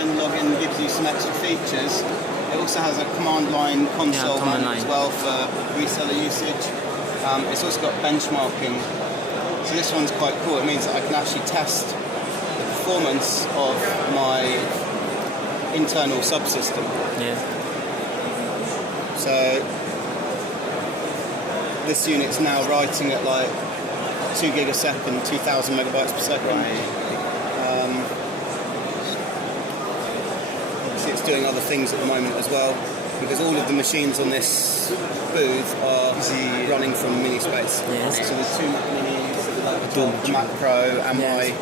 admin login gives you some extra features. It also has a command line console as well for reseller usage. It's also got benchmarking. So this one's quite cool. It means that I can actually test the performance of my internal subsystem. Yeah. So this unit's now writing at like 2 gig a second, 2,000 megabytes per second. Obviously it's doing other things at the moment as well, because all of the machines on this booth are running from MiniSpace. Yes. So there's 2 Mac Minis, the Mac Pro and my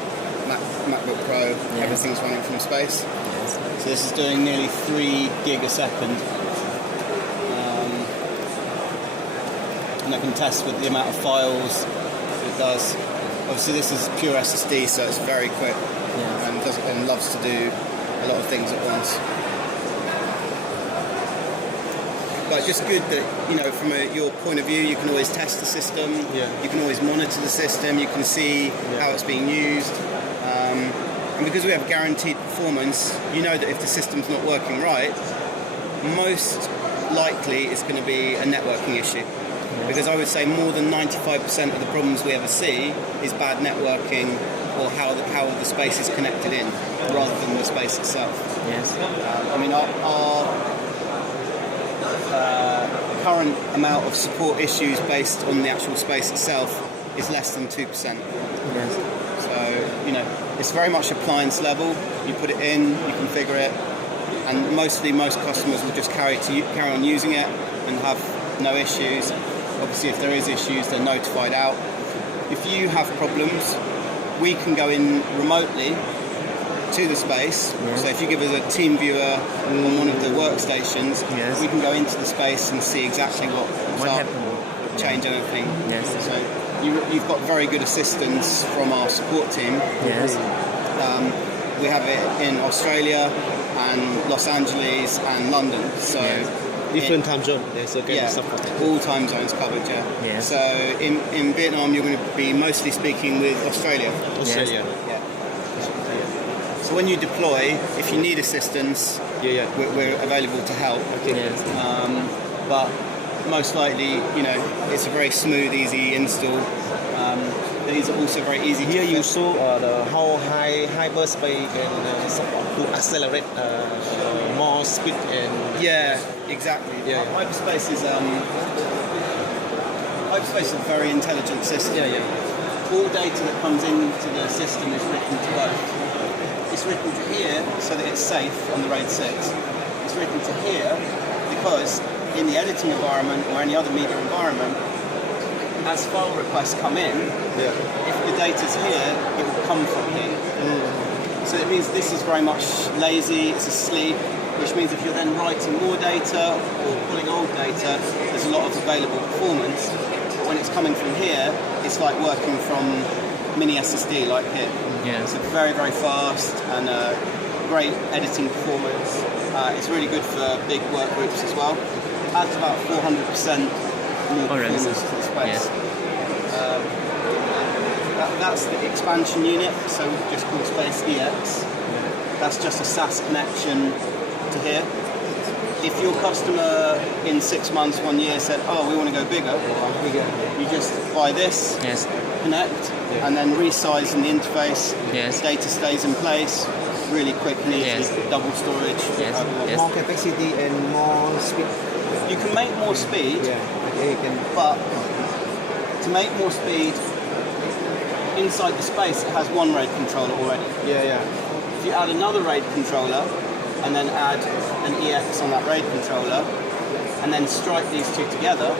MacBook Pro, everything's running from space. Yes. So this is doing nearly 3 gig a second. And I can test with the amount of files it does. Obviously this is pure SSD, so it's very quick and loves to do a lot of things at once. But just good that, you know, from your point of view, you can always test the system, you can always monitor the system, you can see how it's being used. And because we have guaranteed performance, you know that if the system's not working right, most likely it's going to be a networking issue. Because I would say more than 95% of the problems we ever see is bad networking or how the space is connected in, rather than the space itself. Yes. I mean, our current amount of support issues based on the actual space itself is less than 2%. Yes. So, you know, it's very much appliance level. You put it in, you configure it, and most customers will just carry on using it and have no issues. Obviously, if there is issues, they're notified out. If you have problems, we can go in remotely to the space. So if you give us a team viewer on one of the workstations, we can go into the space and see exactly what's up, change anything. Yes. So you've got very good assistance from our support team. Yes. We have it in Australia and Los Angeles and London. So different time zone. All time zones covered. So in Vietnam, you're going to be mostly speaking with Australia. So when you deploy, if you need assistance, we're available to help. But most likely, you know, it's a very smooth, easy install. These are also very easy. Here you saw how Hyperspace can support to accelerate more speed and exactly. Hyperspace is a very intelligent system. All data that comes into the system is written to both. It's written to here so that it's safe on the RAID 6. It's written to here because in the editing environment or any other media environment, as file requests come in, if the data's here, it will come from here. So it means this is very much lazy, it's asleep, which means if you're then writing more data or pulling old data, there's a lot of available performance. But when it's coming from here, it's like working from mini SSD like here. So very, very fast and great editing performance. It's really good for big work groups as well. Adds about 400% more performance to the space. That's the expansion unit, so just called Space EX. That's just a SAS connection to here. If your customer in 6 months, 1 year said, oh, we want to go bigger, you just buy this, connect, and then resize in the interface. Data stays in place, really quick and easy, double storage. More capacity and more speed. You can make more speed, but to make more speed, inside the space it has one RAID controller already. If you add another RAID controller and then add an EX on that RAID controller and then strike these two together,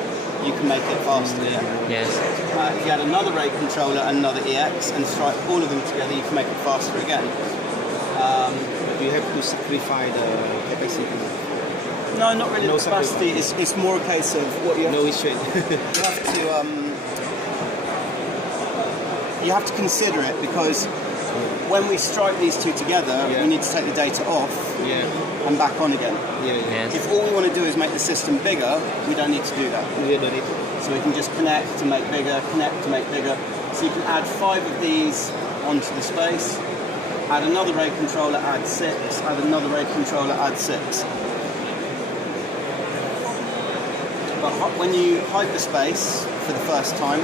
you can make it faster. If you add another RAID controller and another EX and strike all of them together, you can make it faster again. You have to simplify the capacity. No, not really. The capacity. It's more a case of what you you have to consider it, because when we strike these two together, we need to take the data off and back on again. If all we want to do is make the system bigger, we don't need to do that. So we can just connect to make bigger, connect to make bigger. So you can add 5 of these onto the space, add another RAID controller, add 6, add another RAID controller, add 6. But when you hyperspace for the first time,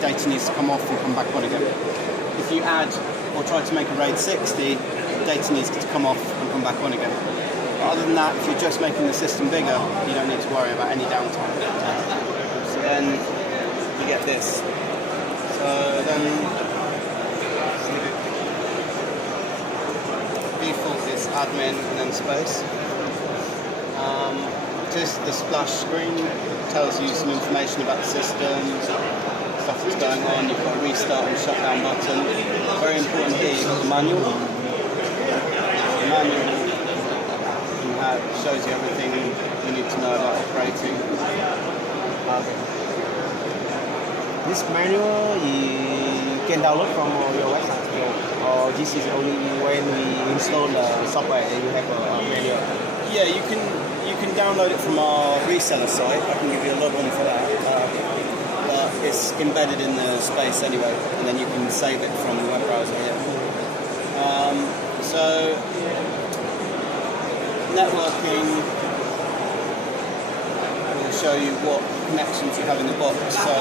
data needs to come off and come back on again. If you add or try to make a RAID 60, data needs to come off and come back on again. But other than that, if you're just making the system bigger, you don't need to worry about any downtime. So then you get this. So then default is admin and then space. Just the splash screen tells you some information about the system, stuff that's going on. You've got a restart and shutdown button. Very important here, you've got the manual. The manual shows you everything you need to know about operating. This manual you can download from your website, or this is only when we install the software and you have a manual? Yeah, you can download it from our reseller site. I can give you a login for that. But it's embedded in the space anyway, and then you can save it from the web browser here. So networking will show you what connections you have in the box. So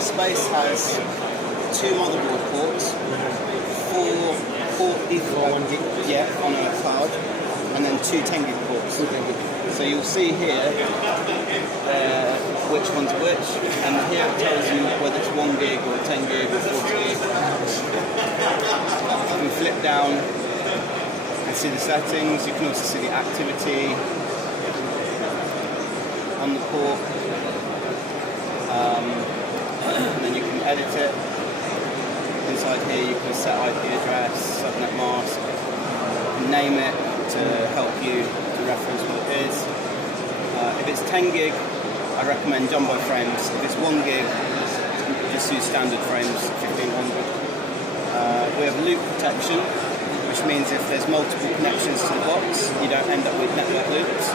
Space has 2 motherboard ports, 4 Ethernet 1 gig, on a card, and then 2 10 gig ports. So you'll see here which one's which, and here it tells you whether it's 1 gig or 10 gig or 40 gig. You can flip down and see the settings. You can also see the activity on the port, and then you can edit it. Inside here you can set IP address, subnet mask, name it to help you to reference what it is. If it's 10 gig, I recommend jumbo frames. If it's 1 gig, just use standard frames, 1500. We have loop protection, which means if there's multiple connections to the box, you don't end up with network loops.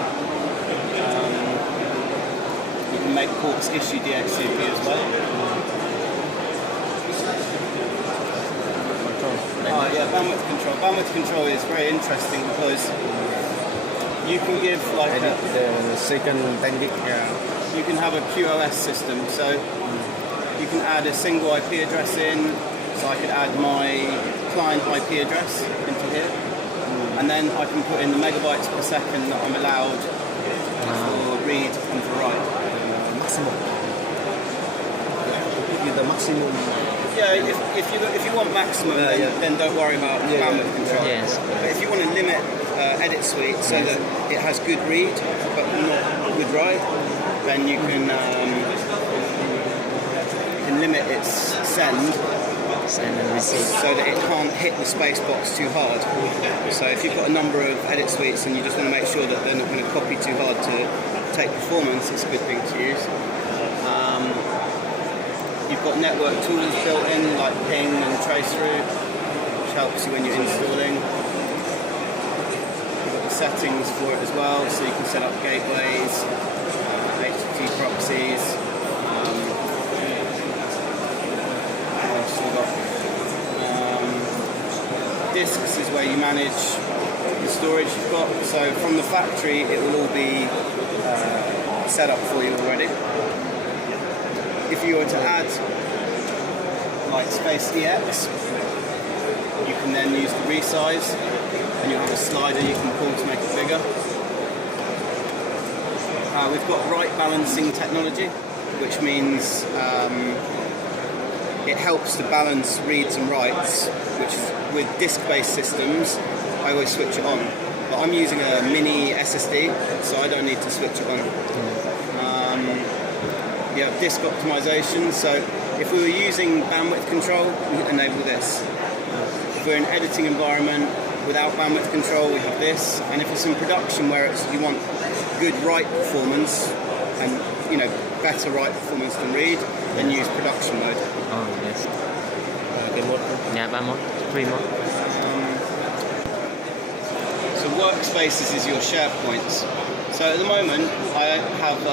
You can make ports issue DHCP as well. Bandwidth control. Bandwidth control is very interesting because you can give like the second 10 gig. You can have a QoS system, so you can add a single IP address in. So I could add my client IP address into here, and then I can put in the megabytes per second that I'm allowed for read and for write. Maximum. Give you the maximum. Yeah, if you want maximum, then don't worry about bandwidth control. Yes. But if you want to limit edit suite so that it has good read but not good write, then you can limit its send and receive, so that it can't hit the space box too hard. So if you've got a number of edit suites and you just want to make sure that they're not going to copy too hard to take performance, it's a good thing to use. You've got network tools built in like ping and traceroute, which helps you when you're installing. You've got the settings for it as well, so you can set up gateways, HTTP proxies. Disks is where you manage the storage you've got. So from the factory, it will all be set up for you already. If you were to add like Space EX, you can then use the resize, and you'll have a slider you can pull to make it bigger. We've got write balancing technology, which means it helps to balance reads and writes, which with disk-based systems, I always switch it on. But I'm using a mini SSD, so I don't need to switch it on. You have disk optimization, so if we were using bandwidth control, we enable this. If we're in an editing environment without bandwidth control, we have this. And if it's in production where you want good write performance and better write performance than read, then use production mode. Oh, yes. Yeah, one more, 3 more. So Workspaces is your SharePoints. So at the moment, I have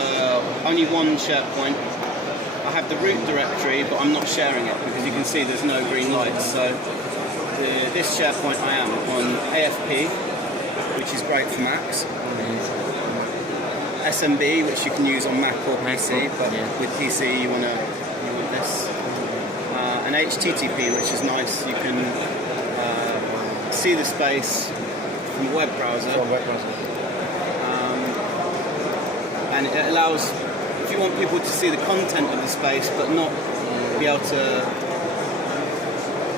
only one SharePoint. I have the root directory, but I'm not sharing it because you can see there's no green lights. So this SharePoint I am on AFP, which is great for Macs. SMB, which you can use on Mac or PC, but with PC you want this. And HTTP, which is nice. You can see the space from a web browser. And it allows, if you want people to see the content of the space, but not be able to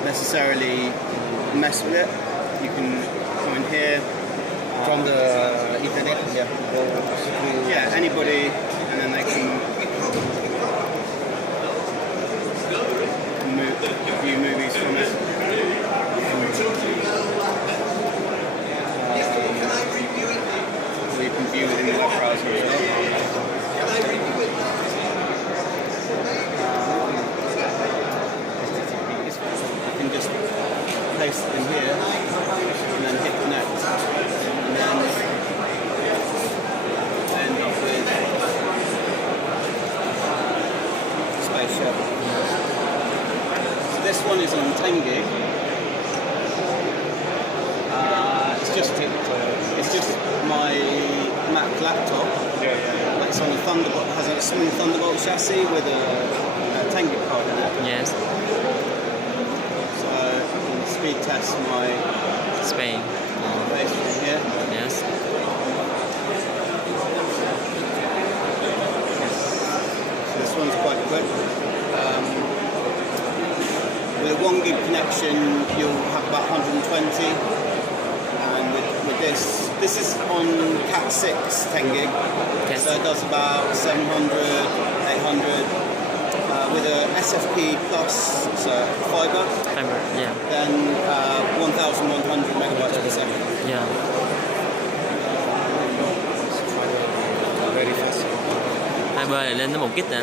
necessarily mess with it, you can go in here. From the internet, yeah, anybody, and then they can view movies from it. Or you can view within the web browser as well. You can just paste it in here and then hit connect. And then end up with spaceship. So this one is on 10 gig. It's just my Mac laptop. It's on a Thunderbolt. Has a small Thunderbolt chassis with a 10 gig card in it. Yes. So I can speed test my Spain. base from here. Yes. So this one's quite quick. With a 1 gig connection, you'll have about 120. And with this is on Cat 6 10 gig. Yes. So it does about 700, 800. With a SFP plus, so fiber, Yeah. then 1,100 megabytes per second. Yeah. very fast. Fiber này lên tới 1 GB nè.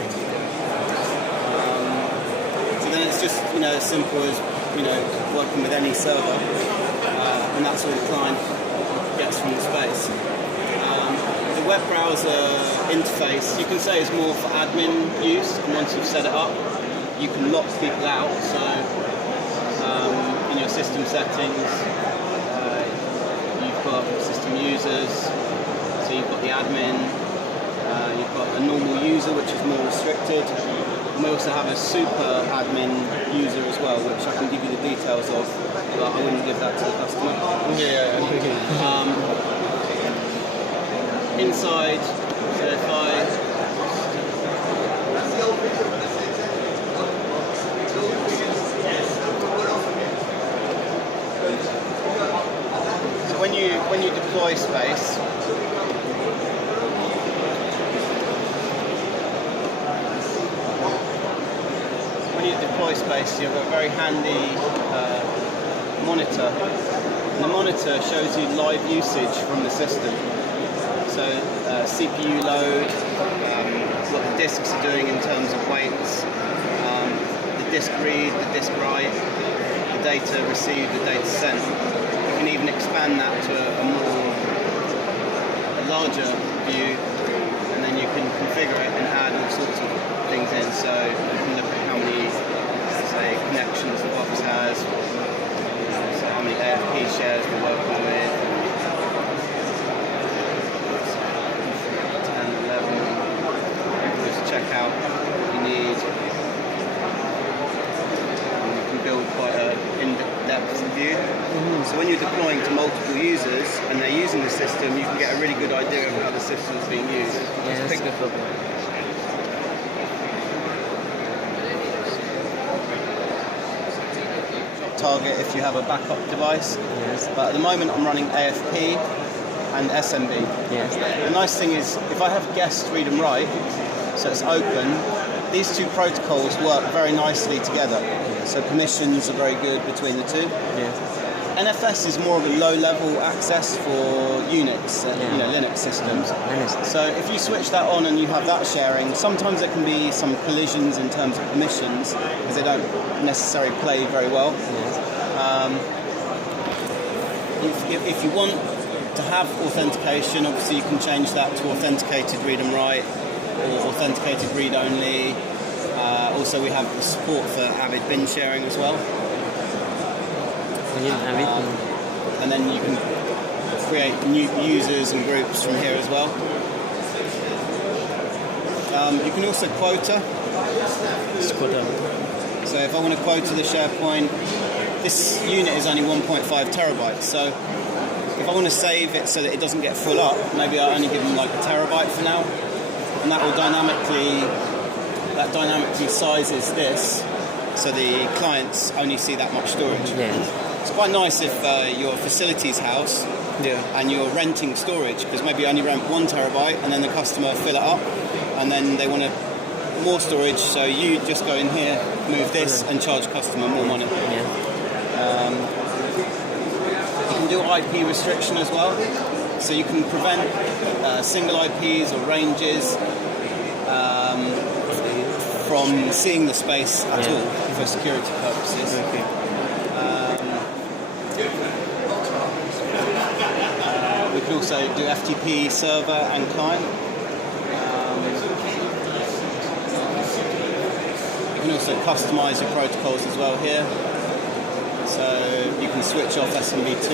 So then it's just as simple as working with any server, and that's all the client gets from the space. The web browser interface, you can say, is more for admin use, and once you've set it up, you can lock people out. So in your system settings, you've got system users, so you've got the admin, you've got a normal user, which is more restricted, and we also have a super admin user as well, which I can give you the details of, but I wouldn't give that to the customer. Inside, so if so when you deploy space, you have a very handy monitor. And the monitor shows you live usage from the system. So CPU load, what the disks are doing in terms of weights, the disk read, the disk write, the data received, the data sent. You can even expand that to a larger view, and then you can configure it and add all sorts of things in. So you can look at how many, say, connections the box has, so how many AFP shares we're working with. 10, 11. Just check out what you need. And you can build quite an in-depth view. So when you're deploying to multiple users and they're using the system, you can get a really good idea of how the system is being used. Yes. Pick this up. Target if you have a backup device. Yes. But at the moment I'm running AFP and SMB. Yes. The nice thing is if I have guest read and write, so it's open, these two protocols work very nicely together. So permissions are very good between the two. Yes. NFS is more of a low-level access for Unix and Linux systems. So if you switch that on and you have that sharing, sometimes there can be some collisions in terms of permissions because they don't necessarily play very well. Yes. If you want to have authentication, obviously you can change that to authenticated read and write or authenticated read only. Also we have the support for Avid bin sharing as well. And then you can create new users and groups from here as well. You can also quota. So if I want to quota the SharePoint, this unit is only 1.5 terabytes. So if I want to save it so that it doesn't get full up, maybe I only give them like a terabyte for now, and that will dynamically sizes this, so the clients only see that much storage. Yeah. It's quite nice if you're a facilities house and you're renting storage, because maybe you only rent 1 terabyte and then the customer fill it up and then they want more storage, so you just go in here, move this and charge customer more money. Yeah. You can do IP restriction as well, so you can prevent single IPs or ranges from seeing the space at all for security purposes. Okay. We can also do FTP server and client. You can also customize your protocols as well here. So you can switch off SMB2.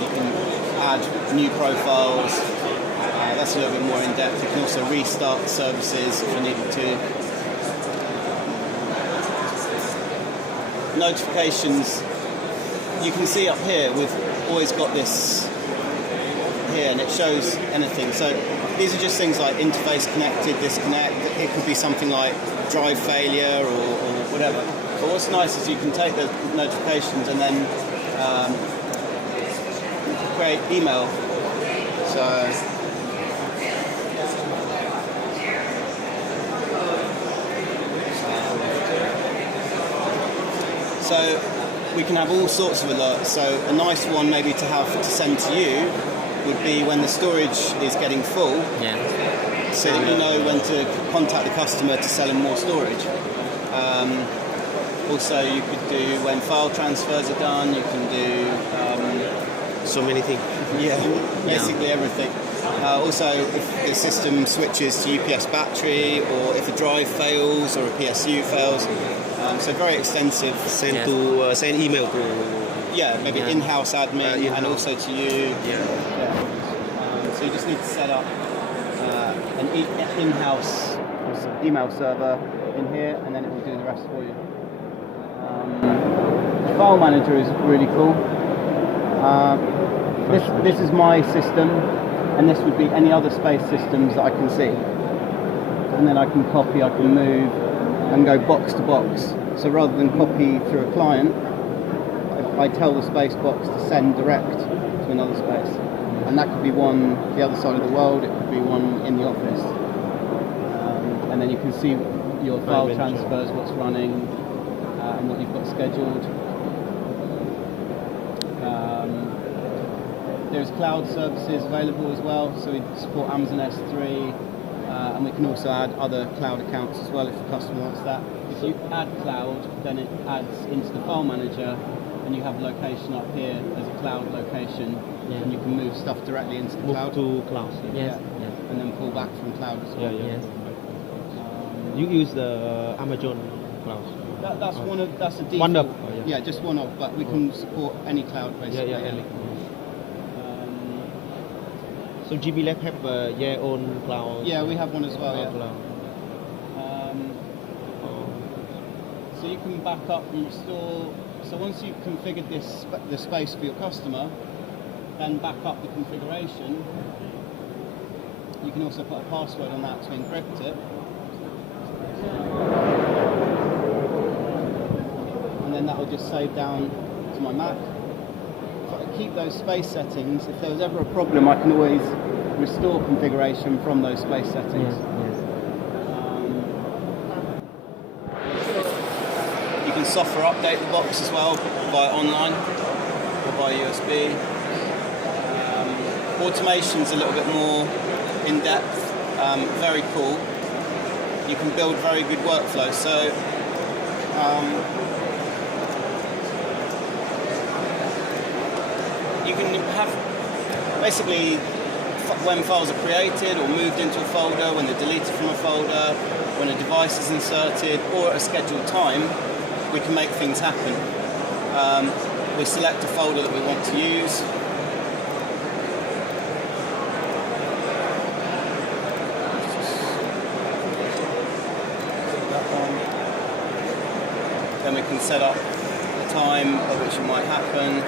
You can add new profiles. That's a little bit more in depth. You can also restart services if you needed to. Notifications, you can see up here we've always got this here and it shows anything. So these are just things like interface connected, disconnect. It could be something like drive failure or whatever. But what's nice is you can take the notifications and then create email. So we can have all sorts of alerts. So a nice one maybe to have to send to you would be when the storage is getting full, so that you know when to contact the customer to sell them more storage. Also you could do when file transfers are done, you can do So many things. Basically everything. Also if the system switches to UPS battery, or if a drive fails or a PSU fails. So very extensive. Send email to maybe in-house admin and also to you. So you just need to set up an in-house email server in here, and then it will do the rest for you. The file manager is really cool. This is my system, and this would be any other space systems that I can see. And then I can copy, I can move, and go box to box. So rather than copy through a client, I tell the space box to send direct to another space. And that could be one the other side of the world, it could be one in the office. And then you can see your file transfers, what's running, and what you've got scheduled. There's cloud services available as well, so we support Amazon S3, and we can also add other cloud accounts as well if the customer wants that. If you add cloud, then it adds into the file manager, and you have a location up here as a cloud location, and you can move stuff directly into the cloud. To cloud. And then pull back from cloud as well. You use the Amazon cloud. That's a default. One of. Just one of, but we can support any cloud basically. So GBLABS have their own cloud? Yeah, we have one as well, Cloud. So you can back up and restore. So once you've configured the space for your customer, then back up the configuration. You can also put a password on that to encrypt it. And then that will just save down to my Mac. Keep those space settings. If there was ever a problem, I can always restore configuration from those space settings. You can software update the box as well via online or via USB. Automation's a little bit more in depth, very cool. You can build very good workflows. So you can have basically when files are created or moved into a folder, when they're deleted from a folder, when a device is inserted, or at a scheduled time, we can make things happen. We select a folder that we want to use. Then we can set up the time at which it might happen.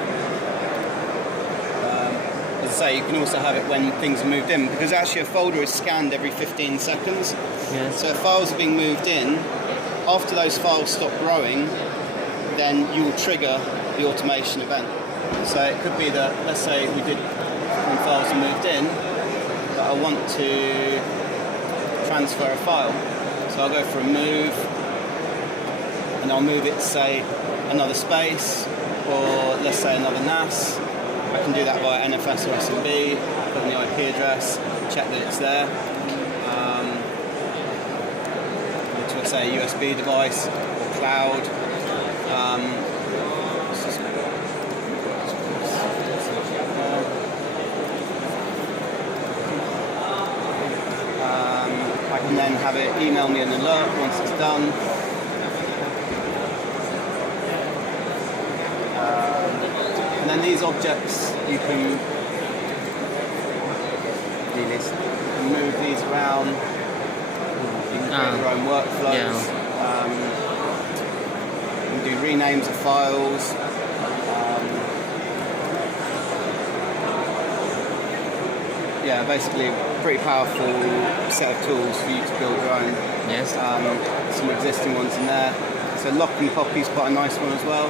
As I say, you can also have it when things are moved in, because actually a folder is scanned every 15 seconds. Yes. So if files are being moved in, after those files stop growing, then you will trigger the automation event. So it could be that, let's say we did when files are moved in, but I want to transfer a file. So I'll go for a move, and I'll move it to, say, another space, or let's say another NAS. I can do that via NFS or SMB, put in the IP address, check that it's there. To, let's say, a USB device or cloud. I can then have it email me an alert once it's done. And then these objects, you can move these around. You can create your own workflows. You can do renames of files. Yeah, basically a pretty powerful set of tools for you to build your own. Yes. Some existing ones in there. So lock and copy is quite a nice one as well,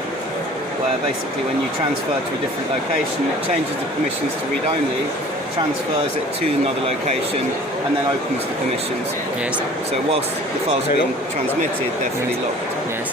where basically when you transfer to a different location, it changes the permissions to read-only, transfers it to another location, and then opens the permissions. Yes. So whilst the files are being transmitted, they're fully locked. Yes.